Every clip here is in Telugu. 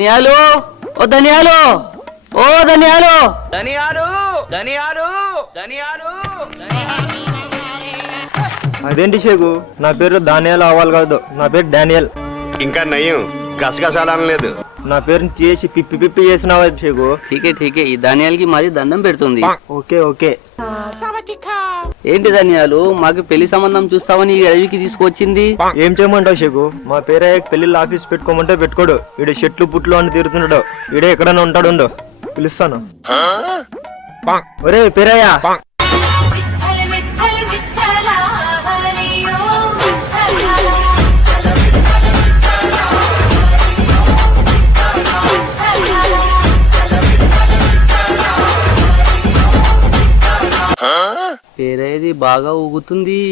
ధనియాలు ఓ ధనియాలు ఓ ధనియాలు ధనియాలు ధనియాలు ధనియాలు అదేంటి షేకు, నా పేరు ధాన్యాలు అవ్వాలి కాదు, నా పేరు డానియల్. ఇంకా నయం గసగసాలనలేదు. నా పేరుని చేసి పిప్పి పిప్పి చేసినావా షేకు? ఠీకే ఈ ధనియాలకి మరి దండం పెడుతుంది. Okay okay. ఏంటి ధనియాలు, మాకు పెళ్లి సంబంధం చూస్తావని ఈ అడవికి తీసుకొచ్చింది? ఏం చేయమంటావు షేకు? మా పేరయ్య పెళ్లిళ్ళ ఆఫీస్ పెట్టుకోమంటే పెట్టుకోడు. ఈడు చెట్లు పుట్లు అని తిరుగుతున్నాడు. ఈడే ఎక్కడైనా ఉంటాడు, పిలుస్తాను. ఒరే పేరయ్య, పేరేది బాగా ఊగుతుంది.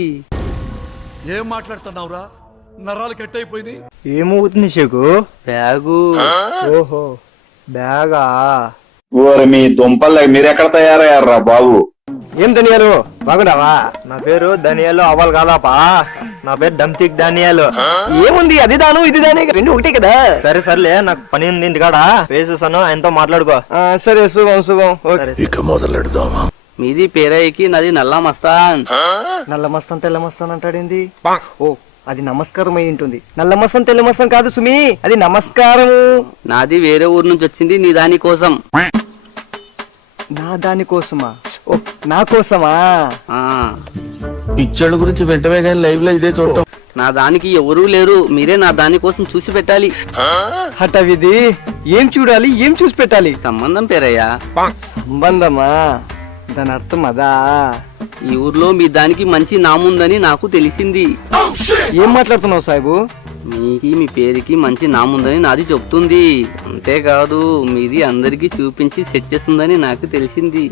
ఏం మాట్లాడుతున్నావురా? నరాలు కట్ అయిపోయినాయి. ఏమవుతుంది షేకు? బ్యాగు. ఓహో బ్యాగా. ఓరి మీ దుంపల్ మీరెక్కడ తయారయ్యారా బాబు? ఏం ధనియాలు బాగున్నావా? నా పేరు ధనియాలు అవ్వాలి కాదాపా, నా పేరు డంచిక్ ధాన్యాలు. ఏముంది, అది దాను ఇది దాని రెండు ఒకటే కదా. సరే సర్లే, నాకు పని ఉంది ఇంటికాడ, వేసేసాను, ఆయనతో మాట్లాడుకో. సరే శుభం శుభం. ఇక మొదలెడదామా? మీది పేరయ్యకి నాది నల్లా మస్తాన్. నల్ల మస్తాన్ తెల్ల మస్తాన్ అంటాడేంది? ఓ అది నమస్కారం అయి ఉంటుంది. నల్ల మస్తాన్ తెల్ల మస్తాన్ కాదు సుమి, అది నమస్కారం. నాది వేరే ఊరు నుంచి వచ్చింది నీ దాని కోసం. నా దాని కోసమా? ఓ నా కోసమా? ఆ పిచ్చోళ్ళ గురించి వెంటనే కానీ లైవ్ లో ఇదే చూడటం. నా దానికి ఎవరూ లేరు, మీరే నా దాని కోసం చూసి పెట్టాలి. హఠవిధి, ఏం చూడాలి, ఏం చూసి పెట్టాలి? సంబంధం పేరయ్యా. సంబంధమా? దాని అర్థం అదా? ఈ ఊర్లో మీ దానికి మంచి నాముందని నాకు తెలిసింది. ఏం మాట్లాడుతున్నావు సాహిబు? మీకి మీ పేరుకి మంచి నాముందని నాది చెప్తుంది. అంతేకాదు మీది అందరికి చూపించి సెట్ చేస్తుందని నాకు తెలిసింది.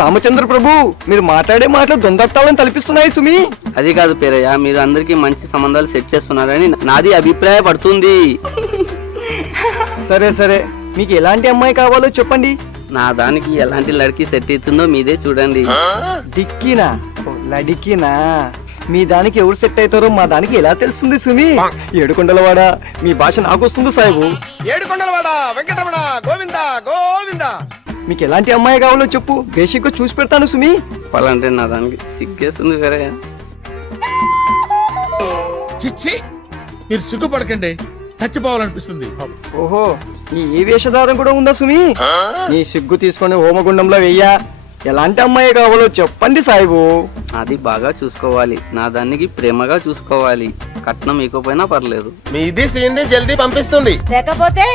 రామచంద్ర ప్రభు, మీరు మాట్లాడే మాటలు దొందట్టాలని తలపిస్తున్నాయి సుమి. అది కాదు పేరయ్య, మీరు అందరికి మంచి సంబంధాలు సెట్ చేస్తున్నారని నాది అభిప్రాయపడుతుంది. సరే సరే, మీకు ఎలాంటి అమ్మాయి కావాలో చెప్పండి. నా దానికి ఎలాంటి లడికి సెట్ అవుతుందో మీదే చూడండి. డిక్కినా? ఓ, లడికినా? మీ దానికి ఎవరు సెట్ అవుతారో మా దానికి ఎలా తెలుస్తుంది సుమి? ఏడుకొండలవాడ, మీ భాష నాకు వస్తుంది సాహిబు. ఏడుకొండలవాడ వెంకటరమణ గోవింద గోవింద. మీకు ఎలాంటి అమ్మాయి కావాలో చెప్పు, బేసిక్ గా చూసి పెడతాను సుమి. చెప్పాలంటే నా దానికి సిగ్గేస్తుంది పేరయ్య. చిచ్చి, మీరు సిగ్గుపడకండి, చచ్చిపోవాలనిపిస్తుంది. ఓహో, నీ ఏ వేషధారం కూడా ఉందా సుమి? నీ సిగ్గు తీసుకొని హోమగుండంలో వెయ్యా. ఎలాంటి అమ్మాయి కావాలో చెప్పండి సాహిబు. అది బాగా చూసుకోవాలి, నా దానికి ప్రేమగా చూసుకోవాలి. కట్నం ఇకపోయినా పర్లేదు. మీది సీంది జల్దీ పంపిస్తుంది. లేకపోతే